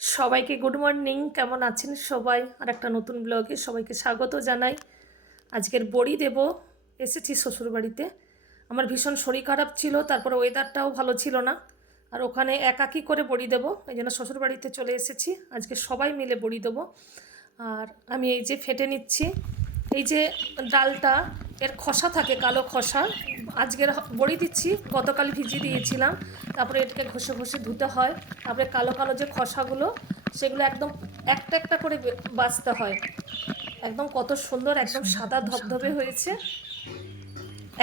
সবাইকে good morning. কেমন আছেন সবাই? আর একটা নতুন ব্লগে সবাইকে স্বাগত জানাই। আজকের বড়ি দেব। এসেছি শ্বশুরবাড়িতে। আমার ভীষণ শরীর খারাপ ছিল, তারপরে ওয়েদারটাও ভালো ছিল না, আর ওখানে একাকী করে বড়ি দেবো, এই জন্য শ্বশুরবাড়িতে চলে এসেছি। আজকে সবাই মিলে বড়ি দেবো। আর আমি এই যে ফেটে নিচ্ছি। এই যে ডালটা, এর খসা থাকে, কালো খসা। আজকের বড়ি দিচ্ছি, গতকাল ভিজিয়ে দিয়েছিলাম। তারপরে এটাকে ঘষে ঘষে ধুতে হয়। তারপরে কালো কালো যে খসাগুলো, সেগুলো একদম একটা একটা করে বাছতে হয়। একদম কত সুন্দর, একদম সাদা ধবধবে হয়েছে,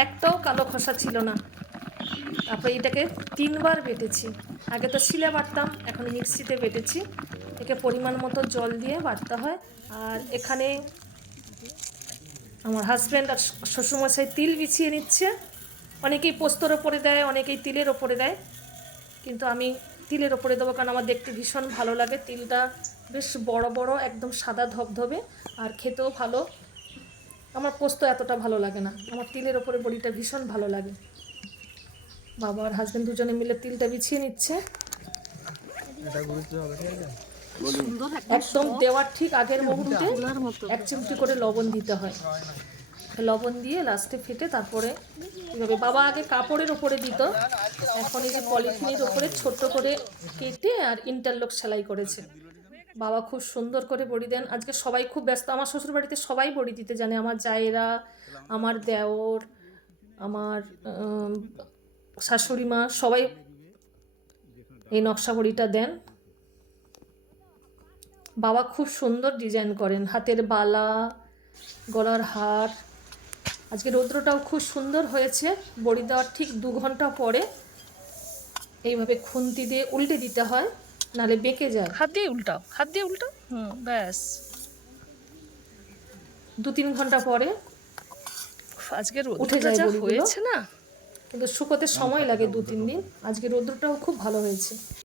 একটাও কালো খসা ছিল না। তারপরে এটাকে 3বার বেটেছি। আগে তো শিলে বাটতাম, এখন মিক্সিতে বেটেছি। একে পরিমাণ মতো জল দিয়ে বাটতে হয়। আর এখানে আমার হাজব্যান্ড আর শ্বশুরমশাই তিল বিছিয়ে নিচ্ছে। অনেকেই পোস্তর ওপরে দেয়, অনেকেই তিলের ওপরে দেয়, কিন্তু আমি তিলের ওপরে দেবো, কারণ আমার দেখতে ভীষণ ভালো লাগে। তিলটা বেশ বড় বড়, একদম সাদা ধবধবে, আর খেতেও ভালো। আমার পোস্ত এতটা ভালো লাগে না, আমার তিলের ওপরে বড়িটা ভীষণ ভালো লাগে। বাবা আর হাজব্যান্ড দুজনে মিলে তিলটা বিছিয়ে নিচ্ছে। একদম দেওয়ার ঠিক আগের মুহূর্তে 1 চিমটি করে লবণ দিতে হয়। লবণ দিয়ে লাস্টে ফেটে তারপরে এইভাবে বাবা আগে কাপড়ের ওপরে দিত, এখন এই যে পলিথিনের ওপরে ছোট্ট করে কেটে আর ইন্টারলক সেলাই করেছে। বাবা খুব সুন্দর করে বড়ি দেন। আজকে সবাই খুব ব্যস্ত, আমার শ্বশুরবাড়িতে সবাই বড়ি দিতে জানে। আমার জায়েরা, আমার দেওর, আমার শাশুড়ি মা, সবাই এই নকশা বড়িটা দেন। বাবা খুব সুন্দর ডিজাইন করেন, হাতের বালা, গলার হার। আজকে রৌদ্রটাও খুব সুন্দর হয়েছে। বড়ি দেওয়ার ঠিক 2 ঘন্টা পরে এইভাবে খুন্তি দিয়ে উল্টে দিতে হয়, নালে বেঁকে যায়। হাত দিয়ে উল্টাও, হাত দিয়ে উল্টাও। ব্যাস। 2-3 ঘন্টা পরে আজকে উঠে রোদ্রটা যায় যা বড়িগুলো, হয়েছে না, কিন্তু শুকোতে সময় লাগে 2-3 দিন। আজকে রৌদ্রটাও খুব ভালো হয়েছে।